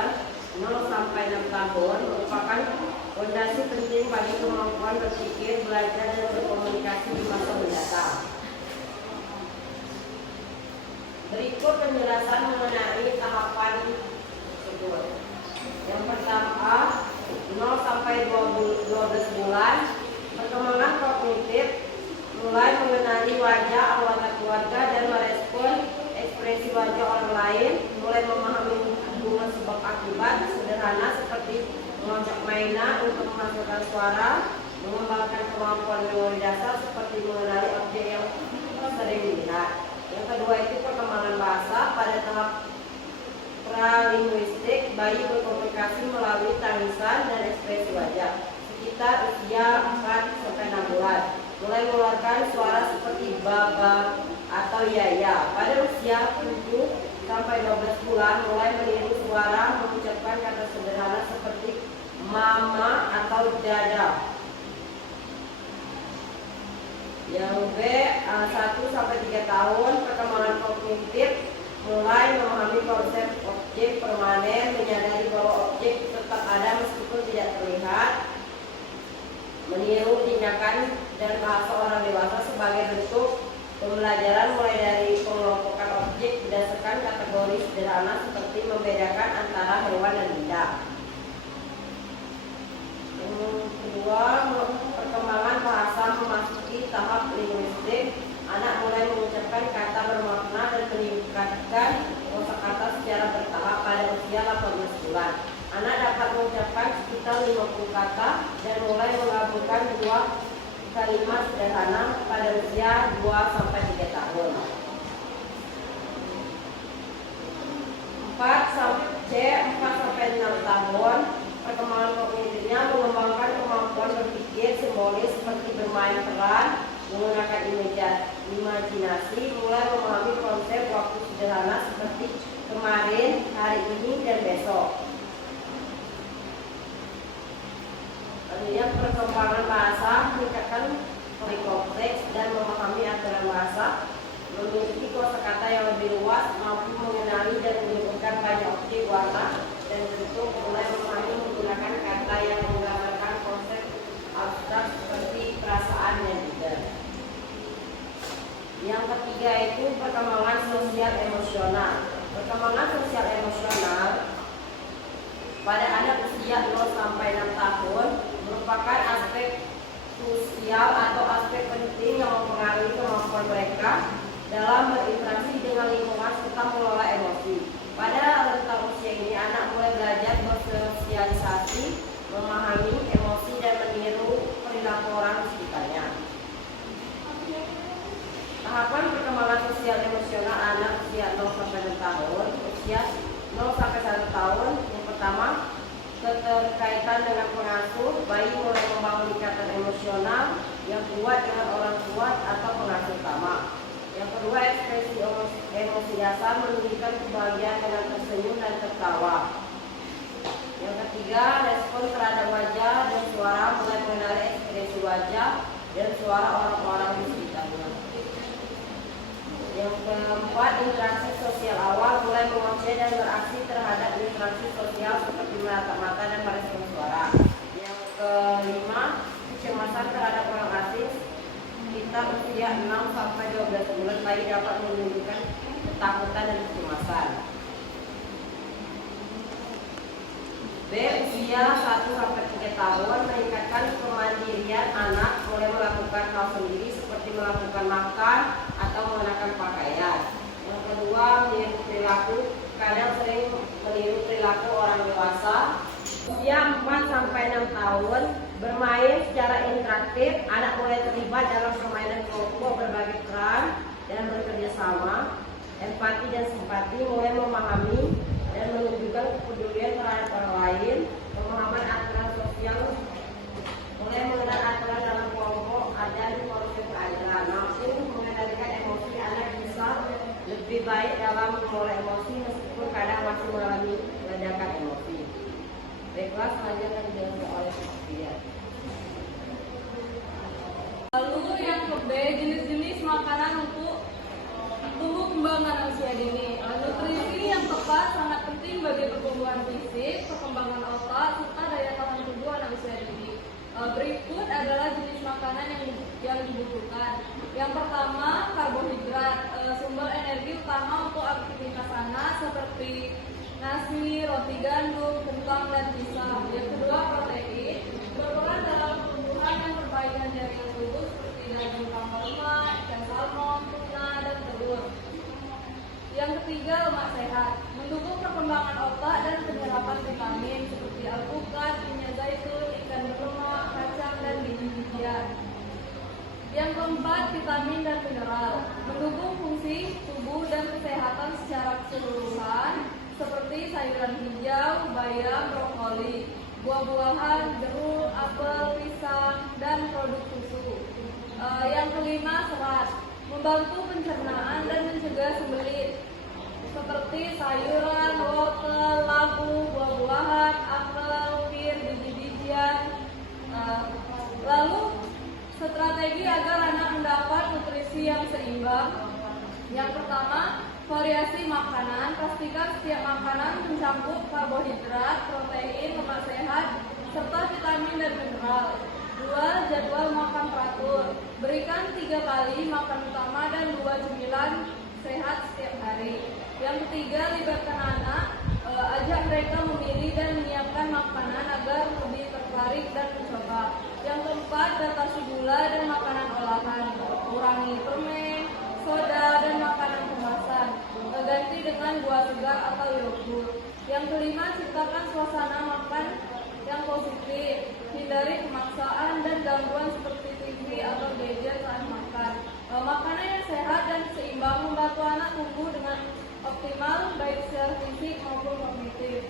usia 0 sampai 6 tahun merupakan fondasi penting bagi kemampuan berpikir, belajar, dan berkomunikasi di masa mendatang. Berikut penjelasan mengenai tahapan tersebut. Yang pertama, 0 sampai 12 bulan, perkembangan kognitif, mulai mengenali wajah anggota keluarga dan merespon ekspresi wajah orang lain, mulai memahami hubungan sebab akibat sederhana seperti mengocok mainan untuk menghasilkan suara, mengembangkan kemampuan memori dasar seperti mengenali objek yang sering dilihat. Yang kedua itu perkembangan bahasa pada tahap pralinguistik, bayi berkomunikasi melalui tangisan dan ekspresi wajah sekitar usia 4 sampai 6 bulan. Mulai mengeluarkan suara seperti baba atau yaya. Pada usia 7 sampai 12 bulan mulai meniru suara, mengucapkan kata sederhana seperti mama atau dada. Yang B, 1 sampai 3 tahun, perkembangan kognitif, mulai memahami konsep objek permanen, menyadari bahwa objek tetap ada meskipun tidak terlihat, meniru tindakan dan bahasa orang dewasa sebagai bentuk pembelajaran mulai dari pengelompokan objek berdasarkan kategori sederhana seperti membedakan antara hewan dan benda. Yang kedua, perkembangan bahasa memasuki tahap linguistik. Anak mulai mengucapkan kata bermakna dan meningkatkan kosakata secara bertahap pada usia 18 bulan. Anak dapat mengucapkan sekitar 50 kata dan mulai menggabungkan dua kalimat sederhana pada usia 2 sampai 3 tahun. 4 sampai 6 tahun, perkembangan kognitifnya mengembangkan kemampuan berpikir simbolis seperti bermain peran, menggunakan imajinasi, mulai memahami konsep waktu sederhana seperti kemarin, hari ini, dan besok. Kemudian perkembangan bahasa meningkatkan kompleks dan memahami aturan bahasa, memiliki kosakata yang lebih luas, mampu mengenali dan menyebutkan banyak objek warna dan bentuk, mulai memahami menggunakan kata yang menggambarkan konsep abstrak seperti perasaan dan juga. Yang ketiga itu perkembangan sosial emosional. Perkembangan sosial emosional pada anak usia 0 sampai 6 tahun merupakan aspek sosial atau aspek penting yang mempengaruhi kemampuan mereka dalam berinteraksi dengan lingkungan serta mengelola emosi. Pada rentang usia ini anak mulai belajar bersosialisasi, memahami emosi dan meniru perilaku orang di sekitarnya. Tahapan perkembangan sosial emosional anak usia 0 sampai 6 tahun, usia 0 sampai 1 tahun. Yang pertama, keterkaitan dengan pengasuh, bayi mulai membangun ikatan emosional yang kuat dengan orang tua atau pengasuh utama. Yang kedua, ekspresi emosi dasar menunjukkan kebahagiaan dengan tersenyum dan tertawa. Yang ketiga, respon terhadap wajah dan suara, mulai mengenali ekspresi wajah dan suara orang-orang di sekitarnya. Yang keempat, interaksi sosial awal, mulai mengoceh dan beraksi terhadap interaksi sosial seperti menatap mata dan merespon suara. Yang kelima, kecemasan terhadap orang asing. Kita usia 6 sampai 12 bulan, bayi dapat menunjukkan ketakutan dan kecemasan. B. Usia 1 sampai 3 tahun, meningkatkan kemandirian anak, mulai melakukan hal sendiri seperti melakukan makan atau mengenakan pakaian. Yang kedua, meniru perilaku, kadang sering meniru perilaku orang dewasa. Usia 4 sampai 6 tahun, bermain secara interaktif, anak mulai terlibat dalam permainan kelompok, berbagi peran dan bekerja sama. Empati dan simpati, mulai memahami dan menunjukkan kepedulian terhadap orang lain. Pemahaman aturan sosial, mulai mengenal aturan dalam kelompok, ada di konsep keadilan. Mampu mengendalikan emosi, anak bisa lebih baik dalam mengelola emosi meskipun kadang masih mengalami ledakan emosi. Baiklah, selanjutnya dijelaskan oleh Sofia. Lalu yang ke B, jenis-jenis makanan untuk tumbuh kembang perkembangan usia dini. Nutrisi yang tepat sangat penting bagi pertumbuhan fisik, perkembangan otak, serta daya tahan tubuh anak usia dini. Berikut adalah jenis makanan yang dibutuhkan. Yang pertama, karbohidrat, sumber energi utama untuk aktivitas anak seperti nasi, roti gandum, kentang, dan pisang. Yang kedua, protein, berperan dalam pertumbuhan dan perbaikan jaringan tubuh seperti daging tambah lemak, ikan salmon, tuna, dan telur. Yang ketiga, lemak sehat, mendukung perkembangan otak dan penyerapan vitamin seperti alpukat, minyak zaitun, ikan berlemak, kacang, dan biji-bijian. Yang keempat, vitamin dan mineral, mendukung fungsi tubuh dan kesehatan secara keseluruhan seperti sayuran hijau, bayam, brokoli, buah-buahan, jeruk, apel, pisang, dan produk susu. Yang kelima, serat, membantu pencernaan dan mencegah sembelit seperti sayuran, wortel, labu, buah-buahan, apel, pir, biji-bijian. Lalu strategi agar anak mendapat nutrisi yang seimbang. Yang pertama, variasi makanan. Pastikan setiap makanan mencakup karbohidrat, protein, lemak sehat, serta vitamin dan mineral. 2. Jadwal makan teratur. Berikan 3 kali makan utama dan 2 cemilan sehat setiap hari. Yang ketiga, libatkan anak. Ajak mereka memilih dan menyiapkan makanan agar lebih tertarik dan mencoba. Yang keempat, batasi gula dan makanan olahan. Kurangi permen, soda, dan makanan kemasan. Ganti dengan buah segar atau yogurt. Yang kelima, ciptakan suasana makan yang positif. Hindari pemaksaan dan gangguan seperti TV atau gadget saat makan. Makanan yang sehat dan seimbang membantu anak tumbuh dengan optimal baik secara fisik maupun kognitif.